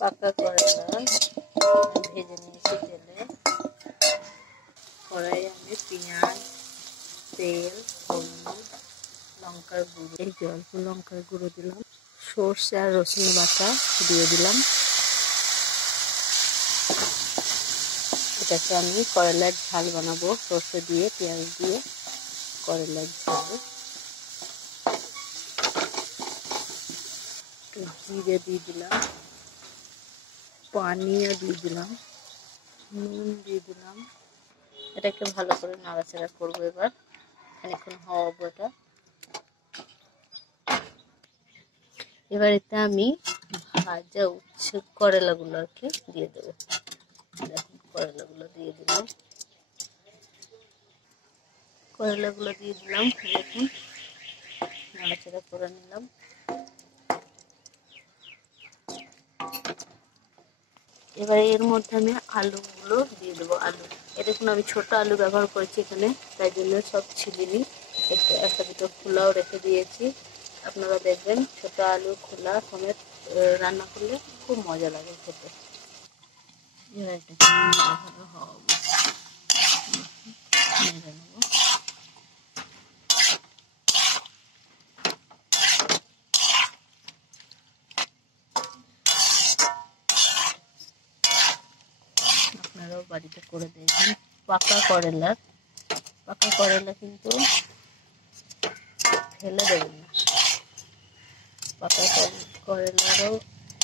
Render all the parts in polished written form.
পাকা করলা ভেজে নিয়েছি তেলে। কড়াইয়ে আমি পেঁয়াজ, তেল, হলুদ, লঙ্কার গুঁড়ো, এই অল্প লঙ্কার গুঁড়ো দিলাম, সর্ষে আর রসুন বাটা দিয়ে দিলাম। এটাকে আমি করলার ঝাল বানাবো, সর্ষে দিয়ে পেঁয়াজ দিয়ে করলার ঝাল। একটু জিরে দিয়ে দিলাম, পানিও দিয়ে দিলাম, নুন দিয়ে দিলাম। এটাকে ভালো করে নাড়াচাড়া করবো। এবার খানিকক্ষণ হওয়াবো এটা। এবার এতে আমি ভাজা উচ্ছে করলাগুলো আর কি দিয়ে দেবো। দেখুন করলাগুলো দিয়ে দিলাম, করলাগুলো দিয়ে দিলাম। দেখুন নাড়াচাড়া করে নিলাম। এবার এর মধ্যে আমি আলুগুলো দিয়ে দেবো। আলু দেখুন আমি ছোট আলু ব্যবহার করেছি এখানে, তাই জন্য সব ছিলিনি, একটু একটা দুটো খোলাও রেখে দিয়েছি। আপনারা দেখবেন ছোট আলু খোলা সমেত রান্না করলে খুব মজা লাগে খেতে। এবার এটাকে ভালো হবে নেড়ে নেবো। আপনারাও বাড়িতে করে দেখবেন। পাকা করলা কিন্তু ফেলে দেবেন না। পাকা করলারও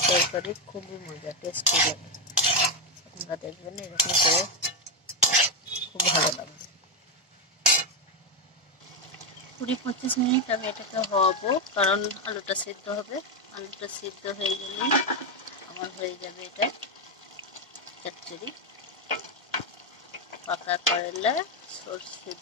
তরকারি খুবই মজা, টেস্টি লাগে। আপনারা দেখবেন এরকম করে, খুব ভালো লাগবে। 20-25 মিনিট আমি এটাকে হওয়াবো, কারণ আলুটা সিদ্ধ হবে। আলুটা সিদ্ধ হয়ে গেলে আমার হয়ে যাবে এটা চচ্চড়ি। পাকা করলা সর্ষে